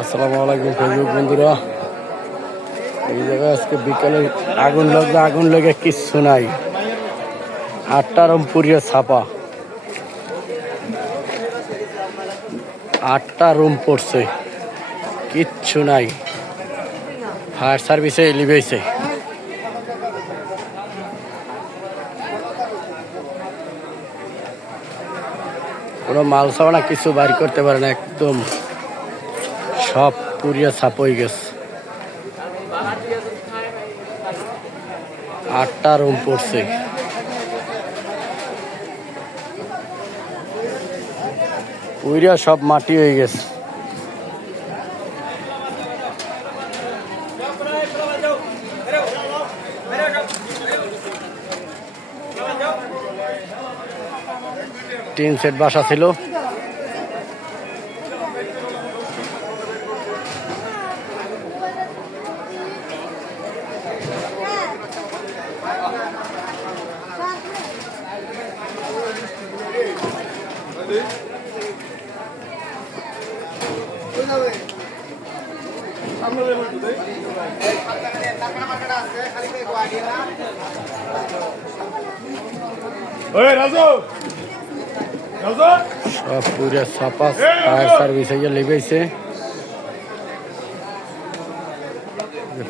আসসালামু আলাইকুম ফেসবুক বন্ধুরা। এই জায়গায় আজকে বিকালে আগুন লেগে কিচ্ছু নাই। 8টা রুমপুরিয়া ছাপা, 8টা রুম পড়ছে, কিচ্ছু নাই। ফায়ার সার্ভিসে লিবেছে। কোনো মাল ছাড়া কিছু বাইর করতে পারে না, একদম সব পুরিয়া ছাপ হয়ে গেছে। 8টা রুম পড়ছে। পুরিয়া সব মাটি হয়ে গেছে। টিন সেট বাসা ছিল। সব পুরা ছাপা, ফায়ার সার্ভিস লেগেছে।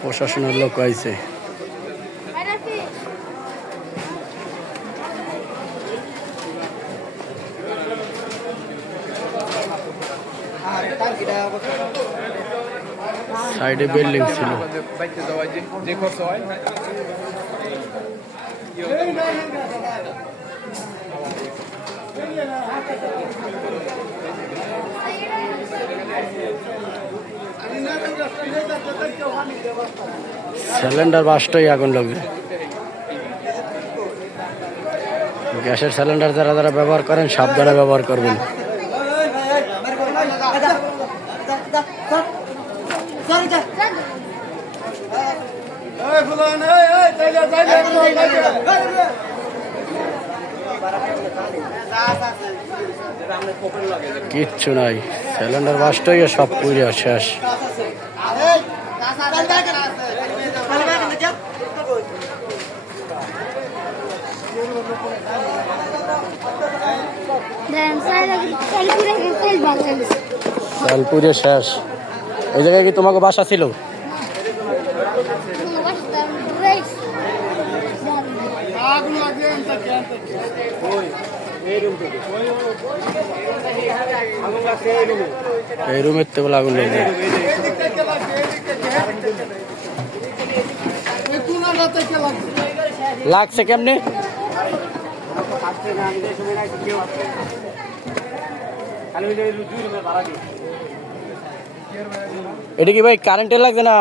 প্রশাসনের লোক আইছে। সাইডে বিল্ডিং ছিল। সিলিন্ডার বাস্টই আগুন লাগবে। গ্যাসের সিলিন্ডার যারা যারা ব্যবহার করেন সাবধানে ব্যবহার করবেন। কিচ্ছু নাই, সিলিন্ডার বাস্ট হয়ে সব পুড়ে শেষ। পুড়ে শেষ। এই জায়গায় কি তোমাকে বাসা ছিল? এই রুমের তো আগুন লেগে লাগছে কেমনে? এটা কি ভাই কারেন্টের লাগছে না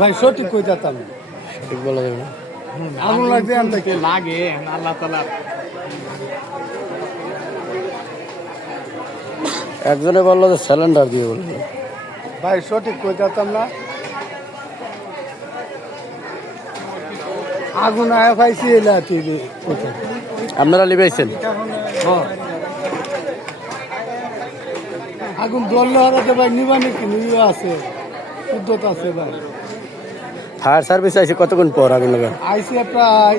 ভাই? সঠিক কই যেতাম, ঠিক বলা যাবে না। আগুন লাগছে লাগে আল্লাহ তাআলা। একজনে বললো যে সিলিন্ডার দিয়ে বললো। ভাই সঠিক কই যেতাম না। আগুন আয়া পাইছি এলাতি। আপনারা লিবাইছেন? আগুন ধরলে হারাতে ভাই নিবানি কি নিয়ে আছে, উদ্যত আছে ভাই। ফায়ার সার্ভিস আইছে কতক্ষণ পর আগুন লাগা? আইসি প্রায়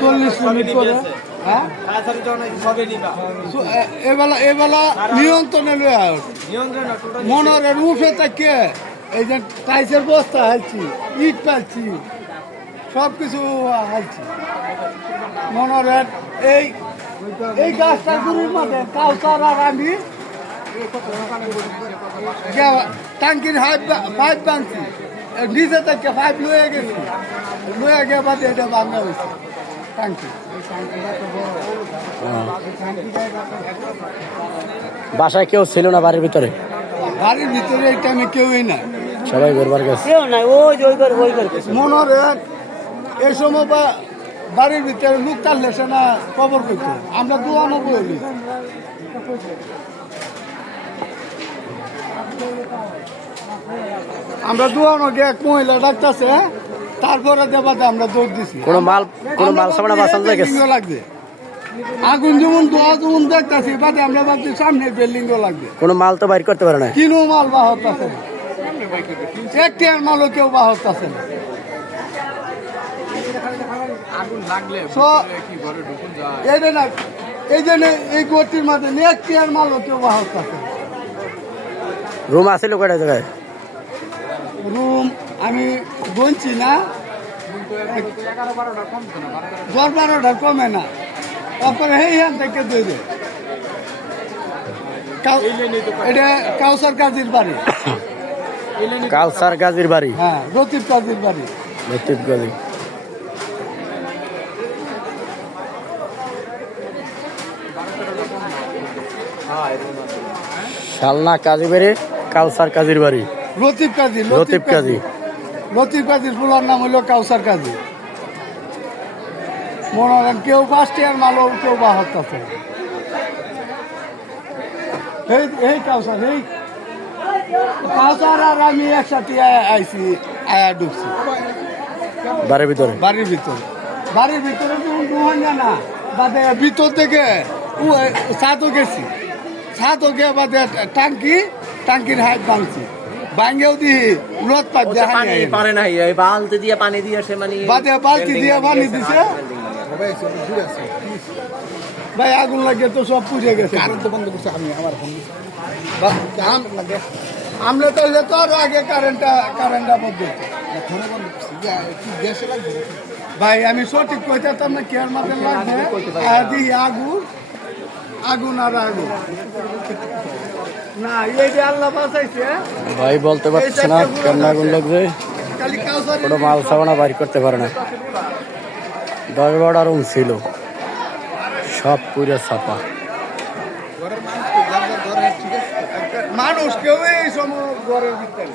40 মিনিট পরে। হ্যাঁ, এবেলা নিয়ন্ত্রণে লয়ে মনের রুফে থেকে এই যে টাইসের বস্তা হালছি, ইট পালছি, সব কিছু হালছি। মনের এই গাছটার গুরুর মাঝে কাউসার আর আমি ট্যাঙ্কির পাইপ বাঁধছি, নিচে থেকে পাইপ লয়ে গেছি, লয়ে গিয়ে বাদে এটা ভাঙা হয়েছে ট্যাঙ্কি। বাসায় কেউ ছিল না বাড়ির ভিতরে? বাড়ির ভিতরে এই টাইমে কেউই না, সবাই ঘরবার গেছে। মনের এই সময় বাড়ির ভিতরে লোক টানলে সে না খবর করতো। আমরা দোয়ানো বলি আমরা দোয়ানো গিয়ে এক মহিলা ডাকতেছে, তারপরে দেবাতে আমরা দৌড় দিছি। কোনো মাল সামানা বাঁচানো যায় গেছে? লাগছে আগুন যেমন দোয়া যেমন দেখতেছি বাদে আমরা ভাবছি সামনে বিল্ডিং লাগবে কোনো মাল তো বাইর করতে পারে না। কিনো মাল বাহত আছে না, একটি আর মালও কেউ বাহত আছে না। এই যে না, এই যে এই গতির মাঝে একটি আর মালও কেউ বাহত আছে না। রুম আছে কয়টা জায়গায়? রুম আমি গুনছি না, 10-12টার কমে না। তারপরে এইখান থেকে দেবে এটা কাউসার কাজীর বাড়ি। কালসার গাজীর বাড়ি। হ্যাঁ, রতিব কাজীর বাড়ি। লতিফ গাজী। শালনা কাজী বাড়ি, কালসার কাজীর বাড়ি। লতিফ কাজী, লতিফ কাজী। লতিফ কাজীর ফুলার নাম হলো কাউসার কাজী। মনে হয় কেউ 5টি আর মালও কেউ বাহত আছে। এই কাউসার, এই কাউসার আর আমি একসাথে আইছি, আয়া ঢুকছি বাড়ির ভিতরে। বাড়ির ভিতরে। বাড়ির ভিতরে যখন ঢুকান না বাদে ভিতর থেকে ছাদও গেছি, ছাদও গিয়ে বাদে টাঙ্কির হাইট ভাঙছি, ভাঙেও দিই রোদ পাক পারে নাই এই বালতি দিয়ে পানি দিয়ে সে মানে বাদে বালতি দিয়ে পানি দিছে। ভাই আগুন লাগে তো সব পুড়ে গেছে। কারেন্ট বন্ধ করছে, আমি আমার ফোন আমরা তাহলে তো আরো আগে কারেন্টটা বন্ধ ভাই আমি সঠিক কইতাম না কি আর মাঝে লাগবে দিই আগুন আর আগুন না, এই যে আল্লাহ বাঁচাইছে। ভাই বলতে পারছে না কেমন আগুন লাগবে, খালি কাউসার কোনো মাল সাবানা বাইর করতে পারে না। 10-12টা রুম ছিল, সব পুরো ছাপা। মানুষ কেউ এই সময় ঘরের ভিতরে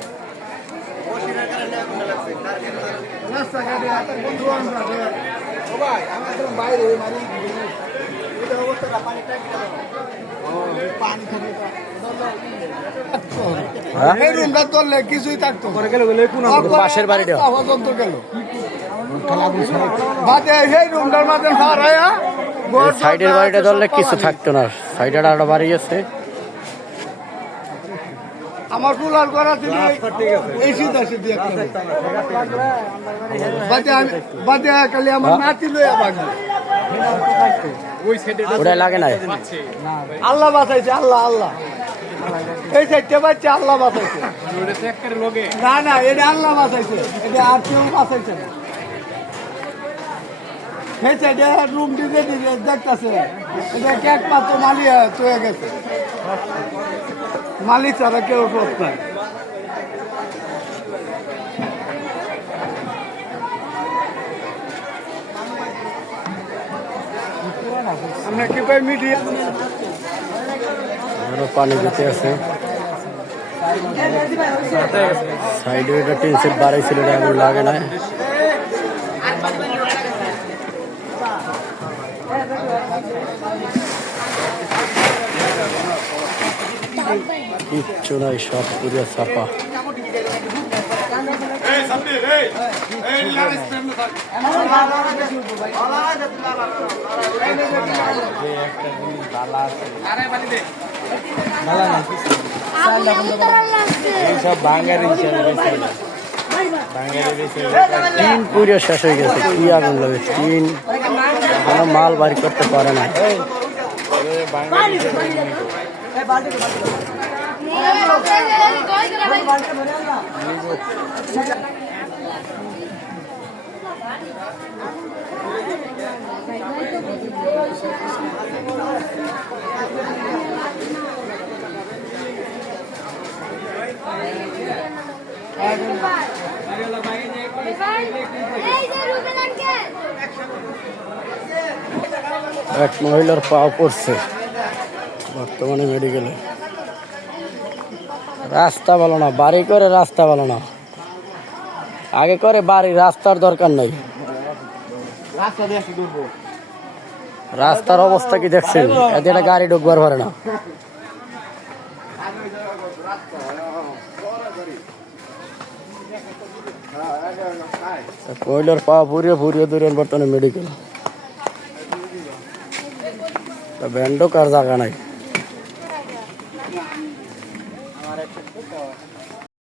রাস্তাঘাটে এই রুমটা তোললে কিছুই থাকতো পাশের বাড়িটা পর্যন্ত গেল বাদে সেই রুমটার মাঝে ফারাইয়া সাইডের বাড়িটা ধরলে কিছু থাকতো না। সাইডের আরো বাড়ি আছে। আমার কুলার করা ছিল এই সিধা সিধি একটা বাদে খালি আমার নাতি লইয়া বাগি ওটা লাগে নাই। আল্লাহ বাঁচাইছে, আল্লাহ এই চারটে বাচ্চা আল্লাহ বাঁচাইছে। না না, এটা আল্লাহ বাঁচাইছে, এটা আর কেউ বাঁচাইছে না। সেই সাইডে রুম দিতে দেখতেছে এটা একমাত্র মালিক তৈরি গেছে, মালিক ছাড়া কেউ সব নাই। আমরা কি পাই মিডিয়া পানি দিতে আছে। সাইডে এটা টিন সেট বাড়াইছিল, এটা আগুন লাগে না। কিচ্ছু নাই, সব পুরো ছাপা। টিন পুরো শেষ হয়ে গেছে, কি আগুন লাগে। টিন কোনো মাল বাড়ি করতে পারে না। এক মহিলার পা পড়ছে বর্তমানে মেডিকেলে। রাস্তা ভালো না, বাড়ি করে রাস্তা ভালো না। আগে করে বাড়ি, রাস্তার দরকার নাই। রাস্তার অবস্থা কি দেখছেন? এতে একটা গাড়ি ঢুকবার পারে না। মহিলার পা পুড়িয়ে পুড়িয়ে দূরে বর্তমানে মেডিকেল। ব্যান্ডও কার জায়গা নাই।